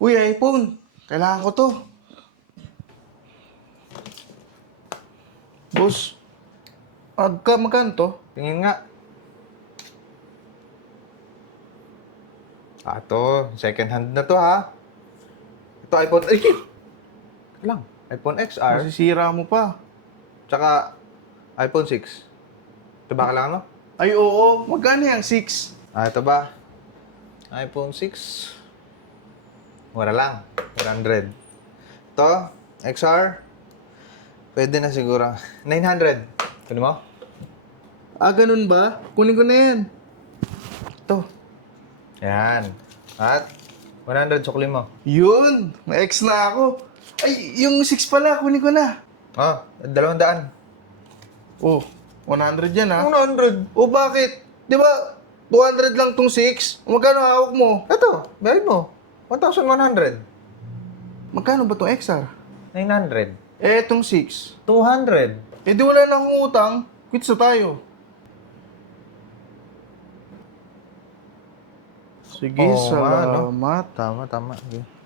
Uy, iPhone. Kailangan ko to. Boss, magkano to? Tingin nga. To. Second hand na to, ha? Ito, iPhone... Ay! Lang. iPhone XR. Masisira mo pa. Tsaka, iPhone 6. Ito ba kailangan mo? Ay, oo. Magkano yung 6? Ito ba? iPhone 6. Mura lang. 100. Ito, XR. Pwede na siguro. 900. Kunin mo? Ganun ba? Kunin ko na yan. Ito. Yan. At 100 sukli mo. Yun. May X na ako. Ay, yung 6 pala. Kunin ko na. 200. Oh, 100 yan ha. 100. O bakit? Di ba 200 lang tong 6? Magkano hawak mo? Ito, bayad mo. 1,100. Magkano ba tong XR? 900. Etong 6. 200. Di wala na akong utang. Quits na tayo. Sige, Oo nga, no? salamat. Tama. Okay.